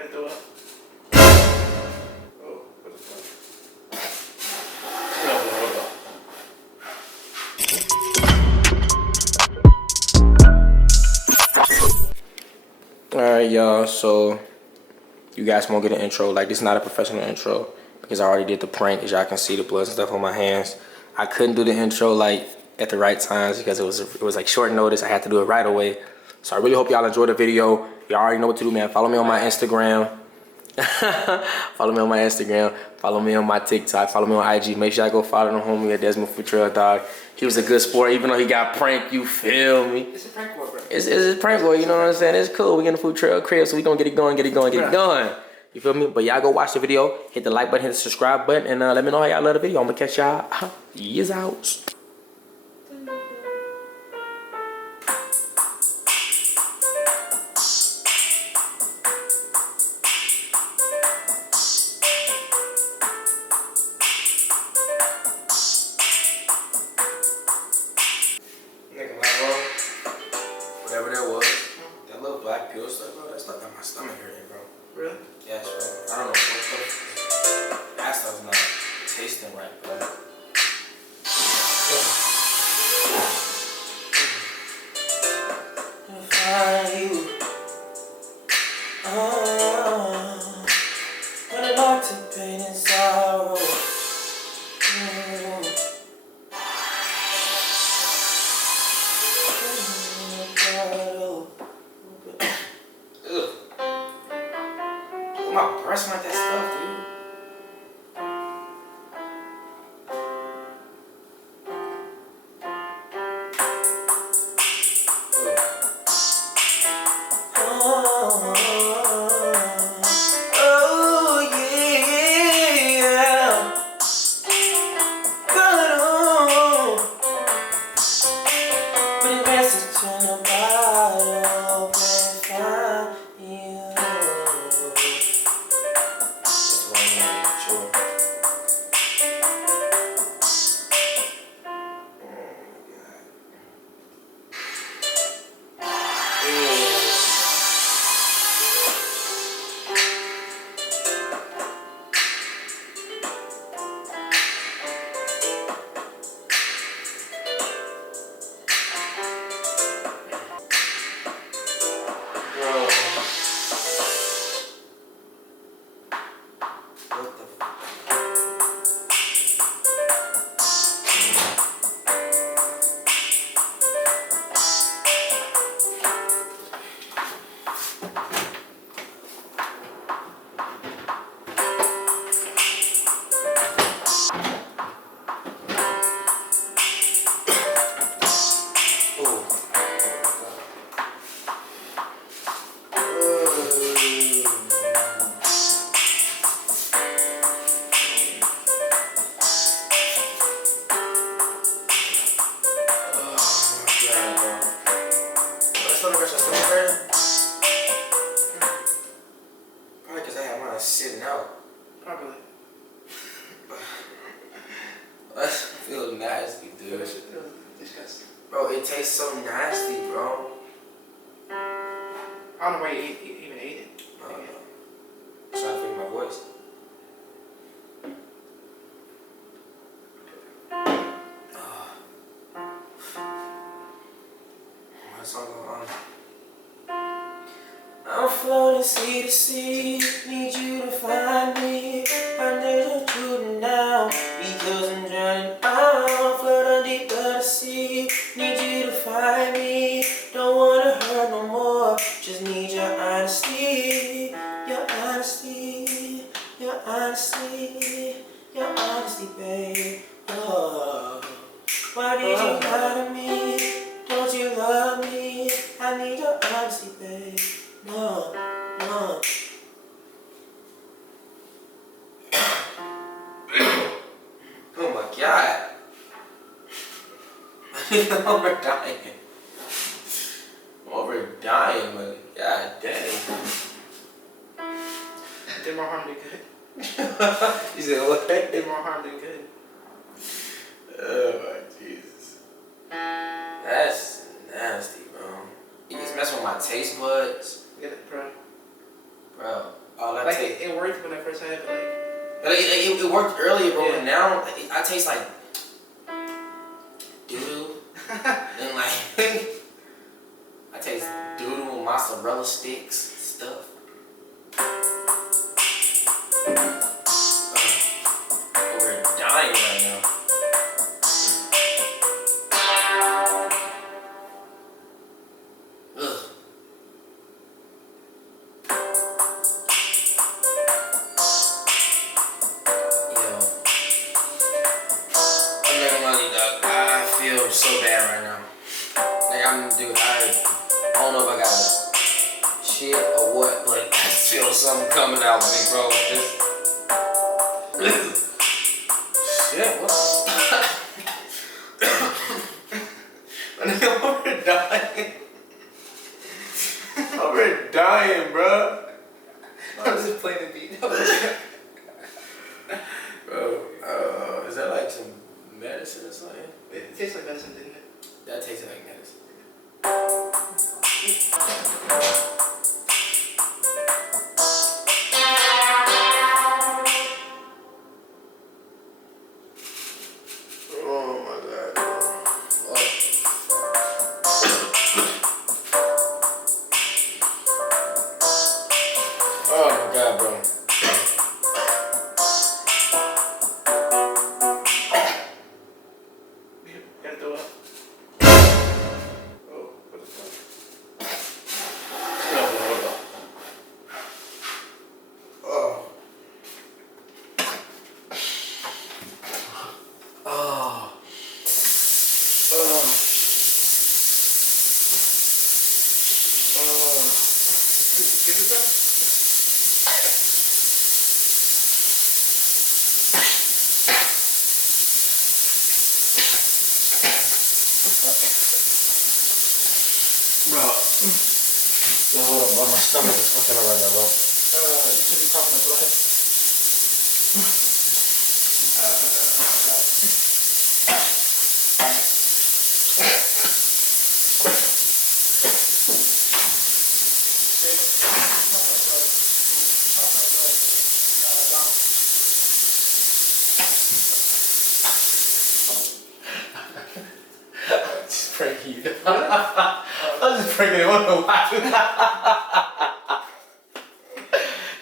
Gotta throw up. Oh, what the fuck? Alright, y'all, so you guys won't get an intro. Like, this is not a professional intro because I already did the prank. As y'all can see the blood and stuff on my hands. I couldn't do the intro like at the right times because it was like short notice. I had to do it right away. So I really hope y'all enjoyed the video. Y'all already know what to do, man. Follow me on my Instagram. Follow me on my Instagram. Follow me on my TikTok. Follow me on IG. Make sure I go follow the homie at Desmond Futrell, dog. He was a good sport, even though he got pranked. You feel me? It's a prank boy, bro. It's a prank boy, you know what I'm saying? It's cool. We in the Futrell crib, so we gonna get it going, get it going, get it going. You feel me? But y'all go watch the video. Hit the like button, hit the subscribe button, and let me know how y'all love the video. I'm gonna catch y'all. Years out. Whatever that was, that little black pill stuff, bro, that stuff got my stomach hurting, bro. Really? Yes, bro. I don't know what stuff. That stuff's not tasting right, bro. Find you. When I walk to pain and sorrow. My breast want that stuff, dude. Oh yeah. Put a message in a bottle and find you. Probably because I had mine sitting out. Probably. That feels nasty, dude. That shit feels disgusting. Bro, it tastes so nasty, bro. I don't know why you even ate it. I'm trying to figure my voice. My song go on. I'm floating sea to sea, need you to find me. I need you to now, because I'm drowning. I'm floating deep in the sea, need you to find me. Don't wanna hurt no more, just need your honesty. Your honesty, your honesty, your honesty, babe. Oh, why did you lie to me? Don't you love me? I need your honesty, babe. No, no. Oh my God. I'm over dying. I'm over dying, man. God dang. Did more harm than good. You said what? Did more harm than good. Oh my Jesus. That's nasty, bro. You just messing with my taste buds. Get it, bro. Bro. worked when I first had it, but it worked earlier, bro. Yeah. And now I taste like doo-doo. And like I taste doo-doo, mozzarella sticks, stuff. We're dying right now. Ugh. So bad right now. Like dude, I don't know if I got shit or what, but I feel something coming out of me, bro. Shit, what? I'm over dying. I'm over dying, bro. I'm just playing the beat. Bro, is that like some medicine or something? It tastes like medicine, didn't it? That tastes like medicine. Oh my god. Oh my god, bro. Gotta throw up. Oh, what the fuck? Bro, hold on, bro. My stomach is fucking up right now, bro. You should be coughing up blood. Just pranking you. I'm just pranking you. I don't know why.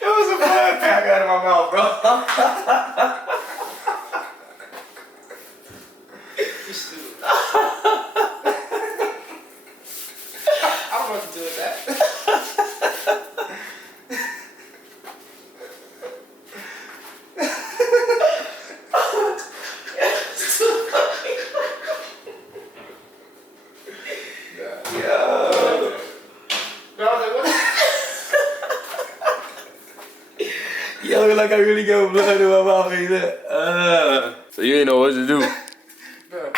It was a blood pack out of my mouth, bro. You stupid. I don't know what to do with that. Yo, like I really got blood in my mouth. So you ain't know what to do. Bro.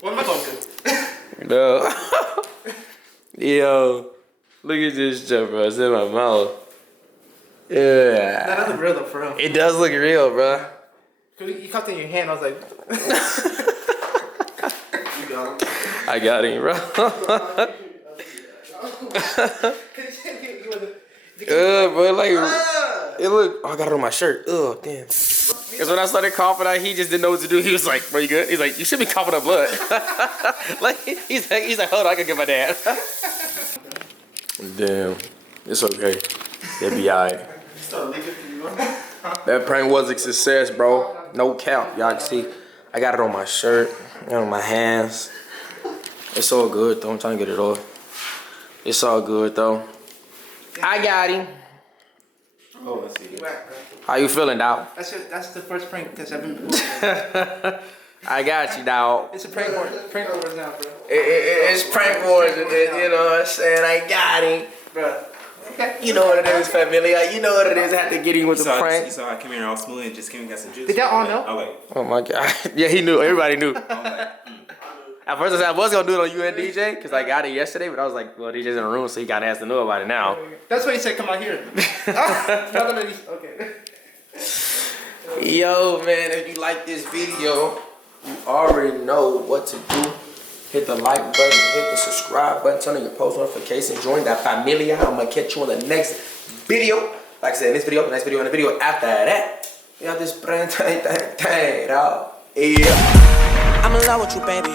What am I going to do? No. Yo, look at this stuff, bro. It's in my mouth. Yeah. That doesn't real though, for real. It does look real, bro. You cupped it in your hand, I was like... You got him. I got him, bro. Bro, like, it look. Oh, I got it on my shirt. Oh, damn. Because when I started coughing out, he just didn't know what to do. He was like, "Bro, you good?" He's like, "You should be coughing up blood." Like, he's like, "Hold on, I can get my dad." Damn, it's okay. They'll be alright. That prank was a success, bro. No cap. Y'all can see, I got it on my shirt, on my hands. It's all good though. I'm trying to get it off. It's all good though. I got him. Oh, I see. How you feeling, dog? That's the first prank that's ever been. I got you, dog. It's a prank wars now, bro. It's prank wars, you know what I'm saying? I got him. Bro. Okay. You know what it is, familia. You know what it is. I had to get him with the prank. You saw I came here all smooth and just came and got some juice. Did y'all all know? I like. Oh my god. Yeah, he knew. Everybody knew. I'm like, At first I said I was gonna do it on you and DJ because I got it yesterday, but I was like, well, DJ's in the room, so he gotta have to know about it now. That's why he said come out here. Okay. Yo, man, if you like this video, you already know what to do. Hit the like button, hit the subscribe button, turn on your post notifications, join that familia. I'm gonna catch you on the next video. Like I said, in this video, the next video, and the video after that, we got this brand thing, dog. Yeah. I'm in love with you, baby,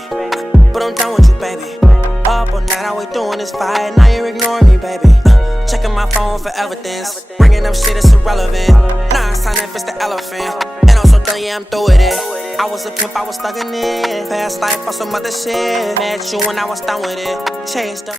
but I'm done with you, baby. Up all night, all we doing is fight. Now you're ignoring me, baby. Checking my phone for evidence, bringing up shit that's irrelevant. Nah, it's time to fix the elephant. And I'm so done, yeah, I'm through with it. I was a pimp, I was stuck in it. Past life on some other shit. Met you when I was done with it. Changed up.